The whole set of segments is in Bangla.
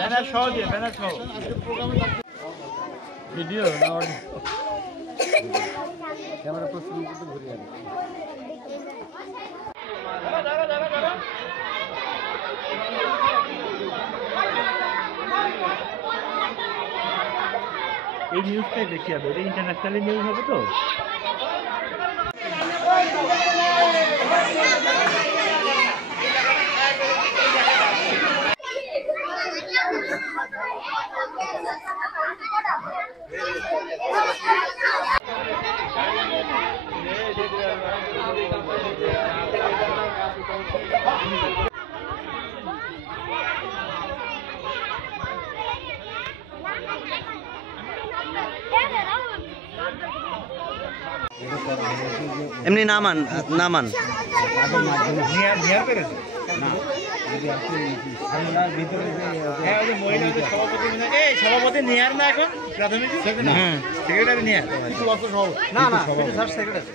ব্যানার সহ দিয়ে ব্যানার সহ ভিডিও না অডিও ক্যামেরা প্রস্তুত করতে ঘুরে যাবে। এই নিউজটাই দেখি হবে, এটা ইন্টারন্যাশনাল নিউজ হবে তো। এমনি নামান নামান সভাপতি নিয়ার না এখন প্রাথমিক সেক্রেটারি নিয়ার না না সেক্রেটারি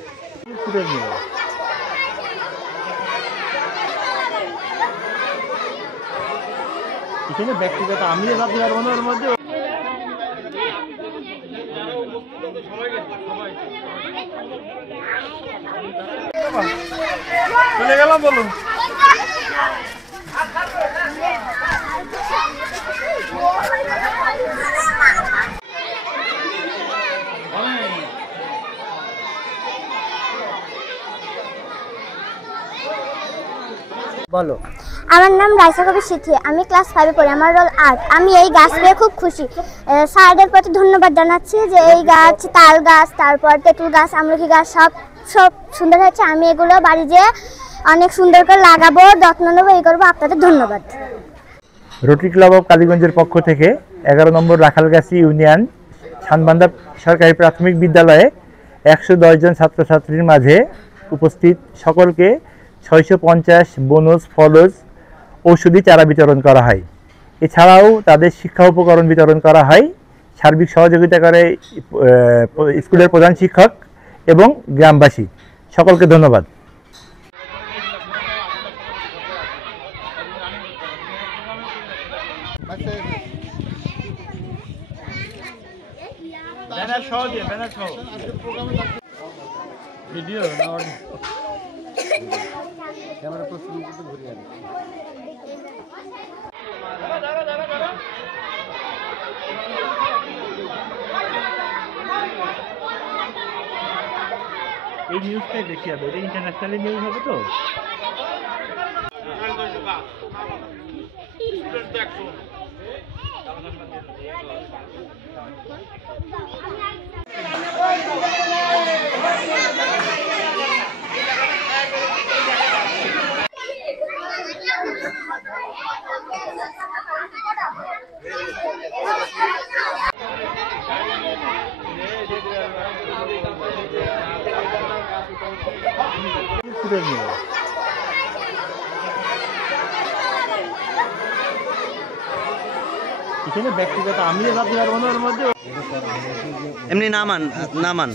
এখানে ব্যক্তিগত আমিও ভাবতে পারবো না ওর মধ্যে চলে গেলাম বলুন। বলো। আমার নাম রাইসা কবির সিথি, আমি ক্লাস 5 পড়ি, আমার রোল 8। আমি এই গাছ পেয়ে খুব খুশি। স্যারদের প্রতি ধন্যবাদ জানাচ্ছি যে এই গাছ, তাল গাছ, তারপর তেঁতুল গাছ, আমলকি গাছ সব সুন্দর হয়েছে। আমি এগুলো বাড়ি যেয়ে অনেক সুন্দর করে লাগাবো, যত্ন নেবো, এই করবো। আপনাদের ধন্যবাদ। রোটারি ক্লাব অফ কালীগঞ্জের পক্ষ থেকে 11 নম্বর রাখালগাছি ইউনিয়ন শানবান্ধা সরকারি প্রাথমিক বিদ্যালয়ে 110 জন ছাত্রছাত্রীর মাঝে উপস্থিত সকলকে 650 বোনস ফলস ঔষধি চারা বিতরণ করা হয়। এছাড়াও তাদের শিক্ষা উপকরণ বিতরণ করা হয়। সার্বিক সহযোগিতা করে স্কুলের প্রধান শিক্ষক এবং গ্রামবাসী। সকলকে ধন্যবাদ। ব্যানার সহ দিয়ে ব্যানার সহ ভিডিও না অডিও ক্যামেরা প্রস্তুত করতে ঘুরে যাবে। এই নিউজটাই দেখি হবে, এটা ইন্টারন্যাশনাল নিউজ হবে তো। এখানে ব্যক্তিগত আমিও ভাবতে পারবো না ওর মধ্যে এমনি নামান নামান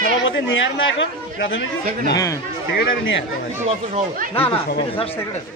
সভাপতি নিয়ার না এখন প্রাথমিক সেক্রেটারি নিয়ার না না সেক্রেটারি